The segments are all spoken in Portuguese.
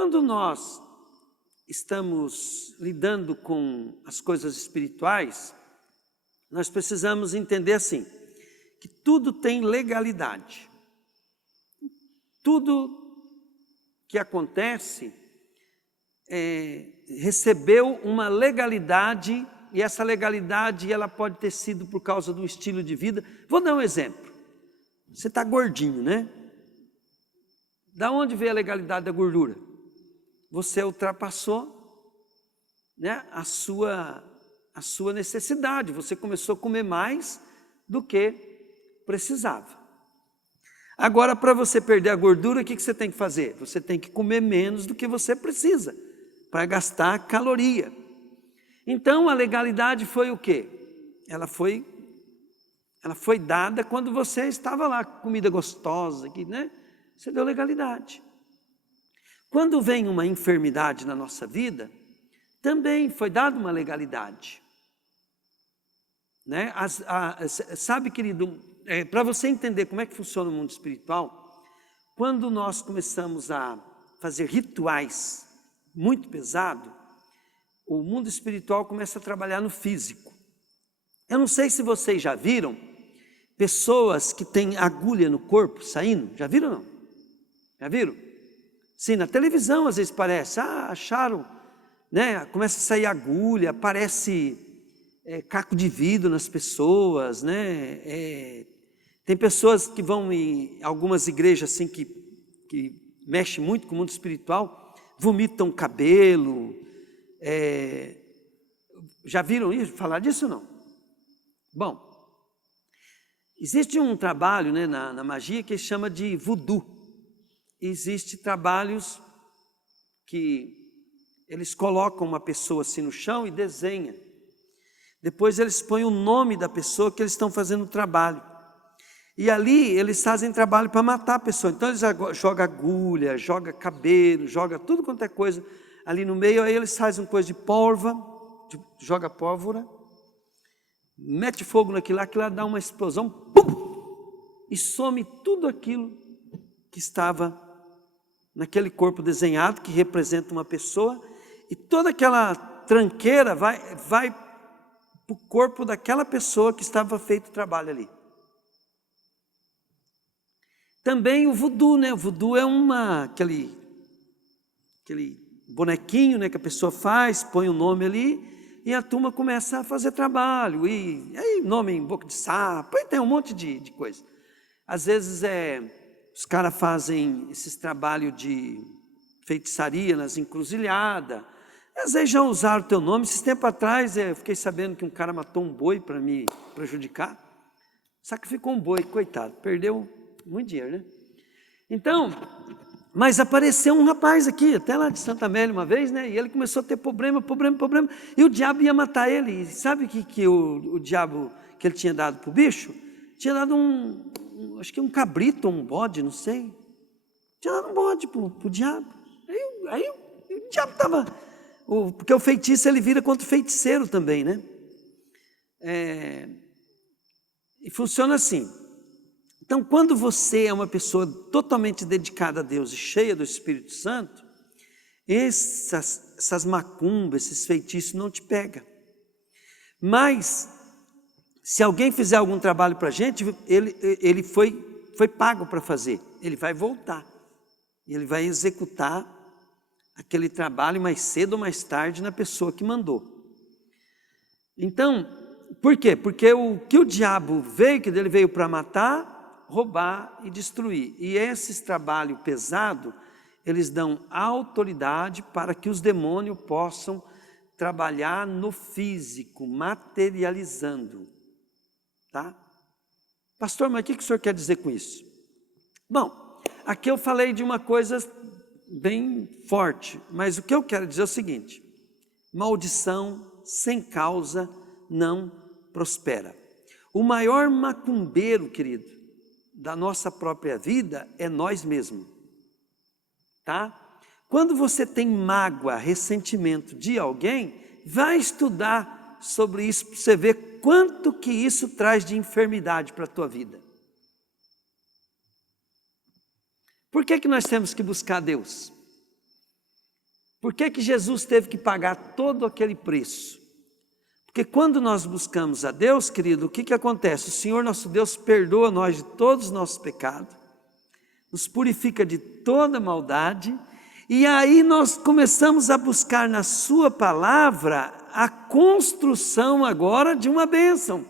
quando nós estamos lidando com as coisas espirituais, nós precisamos entender assim, que tudo tem legalidade. Tudo que acontece recebeu uma legalidade, e essa legalidade ela pode ter sido por causa do estilo de vida. Vou dar um exemplo. Você está gordinho, né? Da onde veio a legalidade da gordura? Você ultrapassou, né, a sua necessidade. Você começou a comer mais do que precisava. Agora, para você perder a gordura, o que você tem que fazer? Você tem que comer menos do que você precisa, para gastar caloria. Então, a legalidade foi o quê? Ela foi dada quando você estava lá, com comida gostosa, né? Você deu legalidade. Quando vem uma enfermidade na nossa vida, também foi dada uma legalidade. Né? Sabe, querido, para você entender como é que funciona o mundo espiritual, quando nós começamos a fazer rituais muito pesados, o mundo espiritual começa a trabalhar no físico. Eu não sei se vocês já viram pessoas que têm agulha no corpo saindo. Já viram ou não? Já viram? Sim, na televisão às vezes parece. Acharam, né? Começa a sair agulha, parece caco de vidro nas pessoas, né? Tem pessoas que vão em algumas igrejas assim que mexem muito com o mundo espiritual, vomitam cabelo. Já viram isso? Falar disso ou não? Bom, existe um trabalho, né, na magia que se chama de voodoo. Existem trabalhos que eles colocam uma pessoa assim no chão e desenham. Depois eles põem o nome da pessoa que eles estão fazendo o trabalho. E ali eles fazem trabalho para matar a pessoa. Então eles jogam agulha, jogam cabelo, jogam tudo quanto é coisa ali no meio. Aí eles fazem uma coisa de pólvora, joga pólvora, mete fogo naquilo lá dá uma explosão, pum, e some tudo aquilo que estava naquele corpo desenhado, que representa uma pessoa, e toda aquela tranqueira vai para o corpo daquela pessoa que estava feito o trabalho ali. Também o voodoo, né? O voodoo é aquele bonequinho, né, que a pessoa faz, põe o nome ali, e a turma começa a fazer trabalho, e aí nome em boca de sapo, aí tem um monte de coisa. Às vezes os caras fazem esses trabalhos de feitiçaria nas encruzilhadas, às vezes já usaram o teu nome. Esses tempos atrás eu fiquei sabendo que um cara matou um boi para me prejudicar, sacrificou um boi, coitado, perdeu muito dinheiro, né? Então, mas apareceu um rapaz aqui, até lá de Santa Amélia uma vez, né? E ele começou a ter problema, e o diabo ia matar ele. E sabe que o diabo que ele tinha dado para o bicho? Tinha dado acho que um cabrito ou um bode, não sei. Tinha dado um bode para o diabo. Aí o diabo estava... Porque o feitiço ele vira contra o feiticeiro também, né? E funciona assim. Então, quando você é uma pessoa totalmente dedicada a Deus e cheia do Espírito Santo, essas macumbas, esses feitiços não te pegam. Mas, se alguém fizer algum trabalho para a gente, ele foi pago para fazer, ele vai voltar, ele vai executar aquele trabalho mais cedo ou mais tarde na pessoa que mandou. Então, por quê? Porque o que o diabo veio, que ele veio para matar, roubar e destruir. E esses trabalhos pesados, eles dão autoridade para que os demônios possam trabalhar no físico, materializando. Tá? Pastor, mas o que o senhor quer dizer com isso? Bom, aqui eu falei de uma coisa bem forte, mas o que eu quero dizer é o seguinte: maldição sem causa não prospera. O maior macumbeiro, querido, da nossa própria vida é nós mesmos, tá? Quando você tem mágoa, ressentimento de alguém, vai estudar sobre isso para você ver quanto que isso traz de enfermidade para a tua vida. Por que nós temos que buscar Deus? Por que que Jesus teve que pagar todo aquele preço? Porque quando nós buscamos a Deus, querido, o que que acontece? O Senhor nosso Deus perdoa nós de todos os nossos pecados, nos purifica de toda maldade, e aí nós começamos a buscar na sua palavra a construção agora de uma bênção.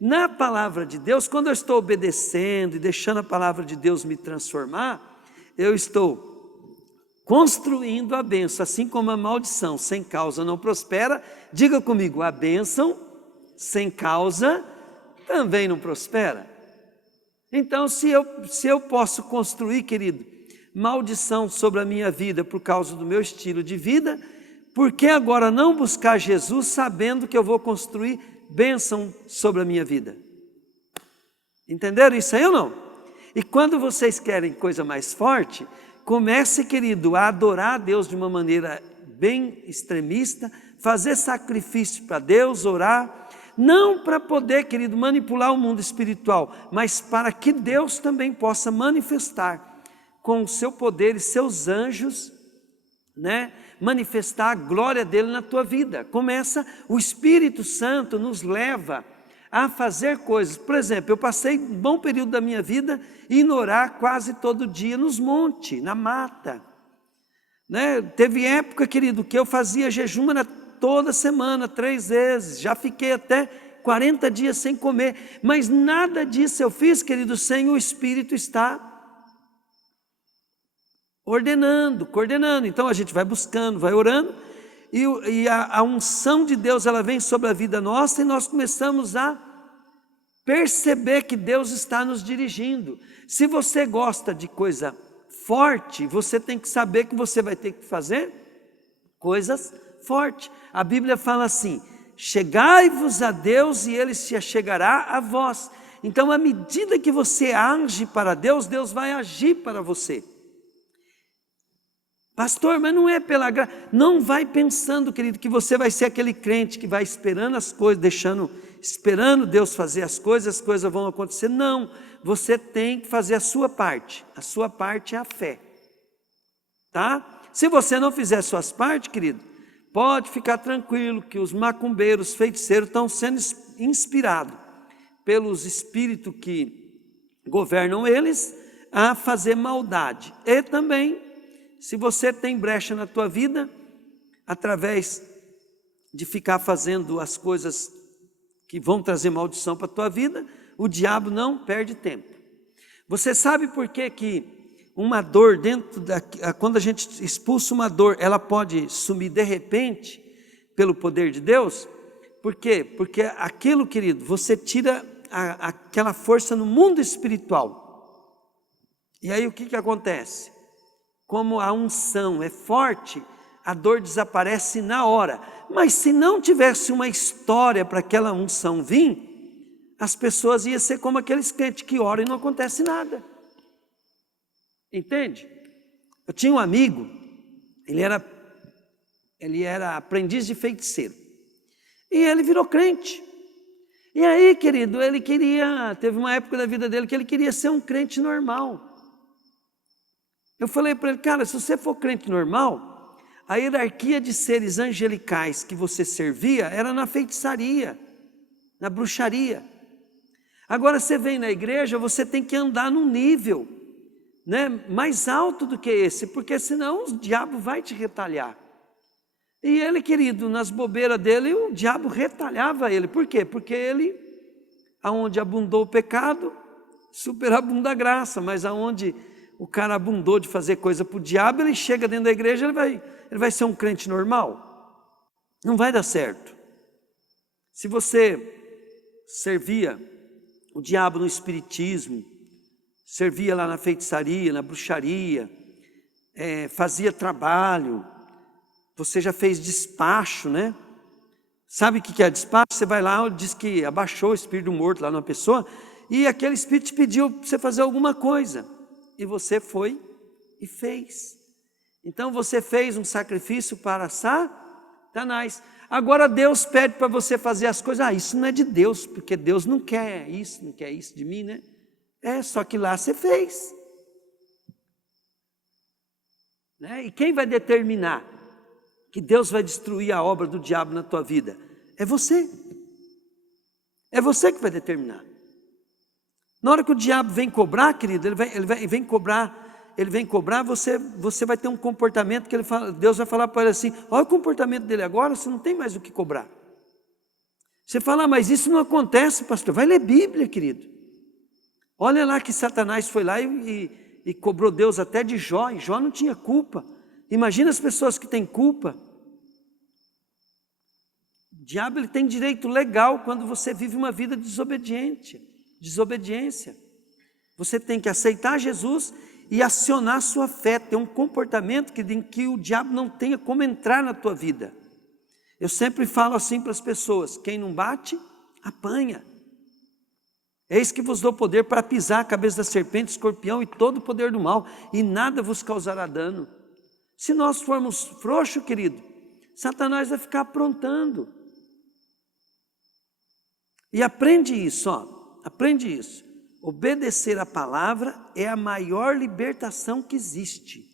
Na palavra de Deus, quando eu estou obedecendo e deixando a palavra de Deus me transformar, eu estou construindo a bênção, assim como a maldição sem causa não prospera. Diga comigo, a bênção sem causa também não prospera. Então, se eu posso construir, querido, maldição sobre a minha vida por causa do meu estilo de vida, por que agora não buscar Jesus sabendo que eu vou construir bênção sobre a minha vida? Entenderam isso aí ou não? E quando vocês querem coisa mais forte, comece, querido, a adorar a Deus de uma maneira bem extremista, fazer sacrifício para Deus, orar, não para poder, querido, manipular o mundo espiritual, mas para que Deus também possa manifestar com o seu poder e seus anjos, né, manifestar a glória dele na tua vida. Começa, o Espírito Santo nos leva a fazer coisas. Por exemplo, eu passei um bom período da minha vida indo orar quase todo dia nos montes, na mata, né? Teve época, querido, que eu fazia jejum toda semana, 3 vezes, já fiquei até 40 dias sem comer, mas nada disso eu fiz, querido, sem o Espírito estar ordenando, coordenando. Então a gente vai buscando, vai orando, e a unção de Deus, ela vem sobre a vida nossa, e nós começamos a perceber que Deus está nos dirigindo. Se você gosta de coisa forte, você tem que saber que você vai ter que fazer coisas fortes. A Bíblia fala assim: chegai-vos a Deus e Ele se achegará a vós. Então, à medida que você age para Deus, Deus vai agir para você. Pastor, mas não é pela graça. Não vai pensando, querido, que você vai ser aquele crente que vai esperando as coisas, esperando Deus fazer as coisas vão acontecer. Não, você tem que fazer a sua parte. A sua parte é a fé, tá? Se você não fizer as suas partes, querido, pode ficar tranquilo que os macumbeiros, feiticeiros estão sendo inspirados pelos espíritos que governam eles a fazer maldade. E também, se você tem brecha na tua vida, através de ficar fazendo as coisas que vão trazer maldição para a tua vida, o diabo não perde tempo. Você sabe por que uma dor quando a gente expulsa uma dor, ela pode sumir de repente pelo poder de Deus? Por quê? Porque aquilo, querido, você tira aquela força no mundo espiritual. E aí o que acontece? Como a unção é forte, a dor desaparece na hora. Mas se não tivesse uma história para aquela unção vir, as pessoas iam ser como aqueles crentes que oram e não acontece nada. Entende? Eu tinha um amigo, ele era aprendiz de feiticeiro, e ele virou crente. E aí, querido, teve uma época da vida dele que ele queria ser um crente normal. Eu falei para ele: cara, se você for crente normal, a hierarquia de seres angelicais que você servia era na feitiçaria, na bruxaria. Agora você vem na igreja, você tem que andar num nível, né, mais alto do que esse, porque senão o diabo vai te retalhar. E ele, querido, nas bobeiras dele, o diabo retalhava ele. Por quê? Porque ele, aonde abundou o pecado, superabunda a graça, mas aonde o cara abundou de fazer coisa para o diabo, ele chega dentro da igreja, ele vai ser um crente normal? Não vai dar certo. Se você servia o diabo no espiritismo, servia lá na feitiçaria, na bruxaria, fazia trabalho, você já fez despacho, né? Sabe o que é despacho? Você vai lá, diz que abaixou o espírito morto lá numa pessoa, e aquele espírito te pediu para você fazer alguma coisa, e você foi e fez. Então você fez um sacrifício para Satanás. Agora Deus pede para você fazer as coisas. Isso não é de Deus, porque Deus não quer isso de mim, né? Só que lá você fez, né? E quem vai determinar que Deus vai destruir a obra do diabo na tua vida? É você. É você que vai determinar. Na hora que o diabo vem cobrar, querido, ele vem cobrar, você vai ter um comportamento que Deus vai falar para ele assim: olha o comportamento dele agora, você não tem mais o que cobrar. Você fala: mas isso não acontece, pastor. Vai ler Bíblia, querido. Olha lá que Satanás foi lá e cobrou Deus até de Jó, e Jó não tinha culpa. Imagina as pessoas que têm culpa. O diabo, ele tem direito legal quando você vive uma vida desobediência. Você tem que aceitar Jesus e acionar sua fé, ter um comportamento em que o diabo não tenha como entrar na tua vida. Eu sempre falo assim para as pessoas: quem não bate, apanha. Eis que vos dou poder para pisar a cabeça da serpente, escorpião e todo o poder do mal, e nada vos causará dano. Se nós formos frouxos, querido, Satanás vai ficar aprontando. E aprende isso, aprende isso. Obedecer a palavra é a maior libertação que existe.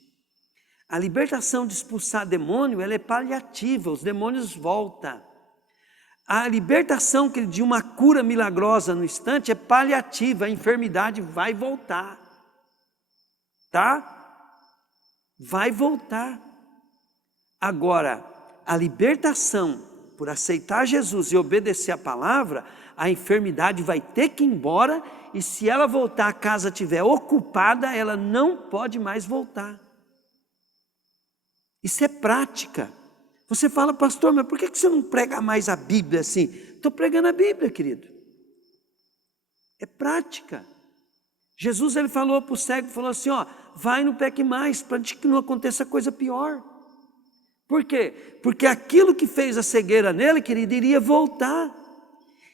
A libertação de expulsar demônio, ela é paliativa, os demônios voltam. A libertação de uma cura milagrosa no instante é paliativa, a enfermidade vai voltar. Tá? Vai voltar. Agora, a libertação por aceitar Jesus e obedecer a palavra, a enfermidade vai ter que ir embora, e se ela voltar, a casa estiver ocupada, ela não pode mais voltar. Isso é prática. Você fala: pastor, mas por que você não prega mais a Bíblia assim? Estou pregando a Bíblia, querido. É prática. Jesus, ele falou para o cego, falou assim: vai, não peque mais, para que não aconteça coisa pior. Por quê? Porque aquilo que fez a cegueira nele, querido, iria voltar.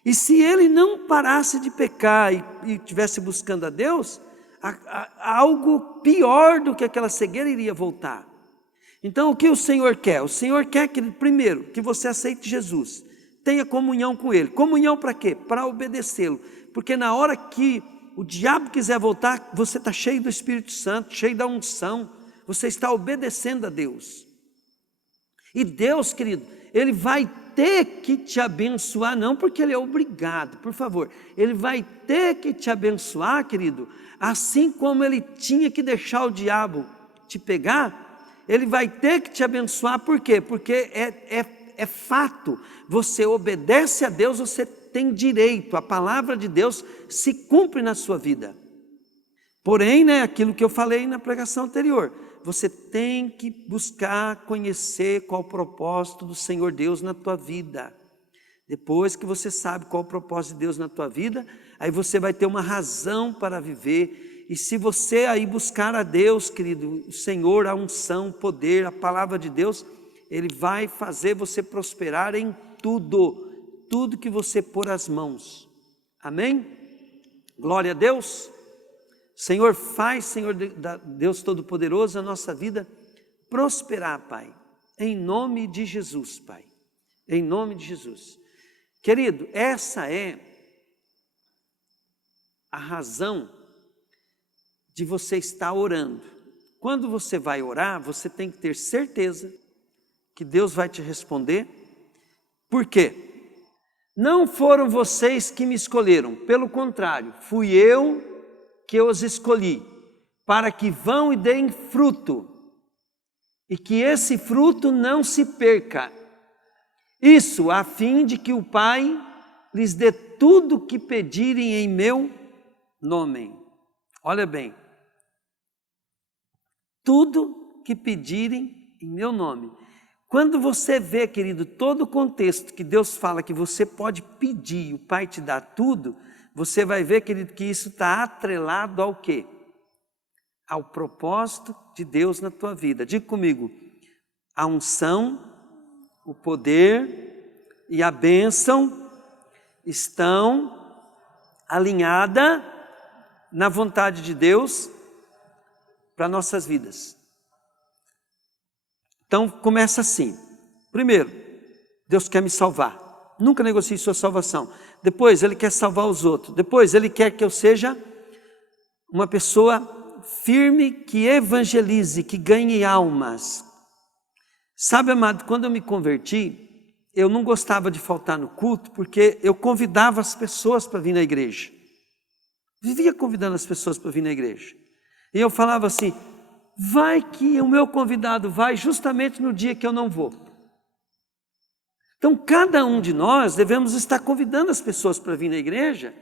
E se ele não parasse de pecar e estivesse buscando a Deus, algo pior do que aquela cegueira iria voltar. Então, o que o Senhor quer? O Senhor quer que, primeiro, que você aceite Jesus, tenha comunhão com Ele. Comunhão para quê? Para obedecê-lo. Porque na hora que o diabo quiser voltar, você está cheio do Espírito Santo, cheio da unção, você está obedecendo a Deus. E Deus, querido, Ele vai ter que te abençoar, não porque Ele é obrigado, por favor. Ele vai ter que te abençoar, querido, assim como Ele tinha que deixar o diabo te pegar. Ele vai ter que te abençoar, por quê? Porque é fato, você obedece a Deus, você tem direito, a palavra de Deus se cumpre na sua vida. Porém, aquilo que eu falei na pregação anterior, você tem que buscar conhecer qual o propósito do Senhor Deus na tua vida. Depois que você sabe qual o propósito de Deus na tua vida, aí você vai ter uma razão para viver. E se você aí buscar a Deus, querido, o Senhor, a unção, o poder, a palavra de Deus, Ele vai fazer você prosperar em tudo que você pôr as mãos. Amém? Glória a Deus. Senhor, faz, Senhor Deus Todo-Poderoso, a nossa vida prosperar, Pai, em nome de Jesus, Pai, em nome de Jesus. Querido, essa é a razão de você estar orando. Quando você vai orar, você tem que ter certeza que Deus vai te responder. Por quê? Não foram vocês que me escolheram, pelo contrário, fui eu que os escolhi, para que vão e deem fruto, e que esse fruto não se perca. Isso a fim de que o Pai lhes dê tudo o que pedirem em meu nome. Olha bem, tudo que pedirem em meu nome. Quando você vê, querido, todo o contexto que Deus fala que você pode pedir e o Pai te dá tudo, você vai ver, querido, que isso está atrelado ao quê? Ao propósito de Deus na tua vida. Diga comigo: a unção, o poder e a bênção estão alinhadas na vontade de Deus para nossas vidas. Então começa assim. Primeiro, Deus quer me salvar. Nunca negocie sua salvação. Depois, Ele quer salvar os outros. Depois, Ele quer que eu seja uma pessoa firme, que evangelize, que ganhe almas. Sabe, amado, quando eu me converti, eu não gostava de faltar no culto, porque eu convidava as pessoas para vir na igreja. Vivia convidando as pessoas para vir na igreja. E eu falava assim, vai que o meu convidado vai justamente no dia que eu não vou. Então, cada um de nós devemos estar convidando as pessoas para vir na igreja,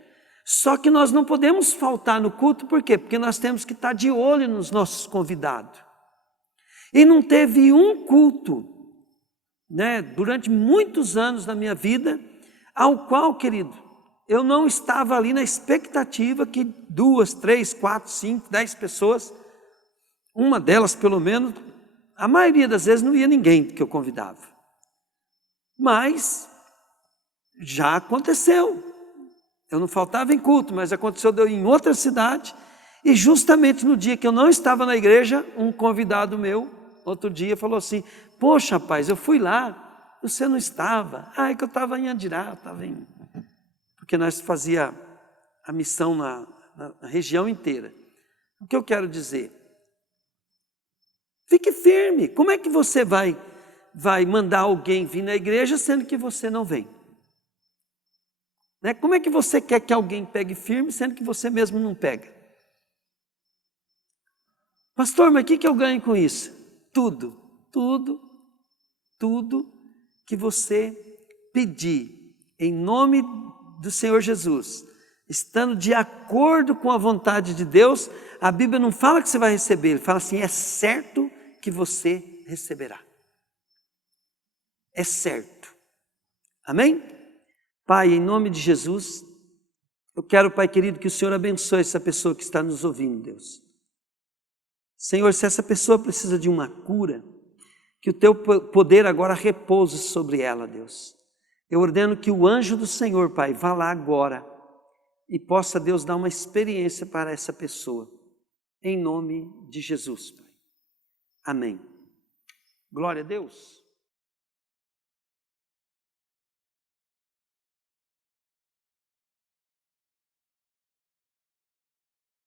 só que nós não podemos faltar no culto, por quê? Porque nós temos que estar de olho nos nossos convidados. E não teve um culto, durante muitos anos da minha vida, ao qual, querido, eu não estava ali na expectativa que 2, 3, 4, 5, 10 pessoas, uma delas pelo menos, a maioria das vezes não ia ninguém que eu convidava. Mas já aconteceu. Eu não faltava em culto, mas aconteceu de eu ir em outra cidade, e justamente no dia que eu não estava na igreja, um convidado meu, outro dia, falou assim, poxa, rapaz, eu fui lá, você não estava. É que eu estava em Andirá, eu estava em... Porque nós fazia a missão na região inteira. O que eu quero dizer? Fique firme. Como é que você vai mandar alguém vir na igreja, sendo que você não vem? Como é que você quer que alguém pegue firme, sendo que você mesmo não pega? Pastor, mas o que eu ganho com isso? Tudo que você pedir em nome do Senhor Jesus, estando de acordo com a vontade de Deus, a Bíblia não fala que você vai receber, ele fala assim, é certo que você receberá. É certo. Amém? Pai, em nome de Jesus, eu quero, Pai querido, que o Senhor abençoe essa pessoa que está nos ouvindo, Deus. Senhor, se essa pessoa precisa de uma cura, que o Teu poder agora repouse sobre ela, Deus. Eu ordeno que o anjo do Senhor, Pai, vá lá agora e possa, Deus, dar uma experiência para essa pessoa. Em nome de Jesus, Pai. Amém. Glória a Deus.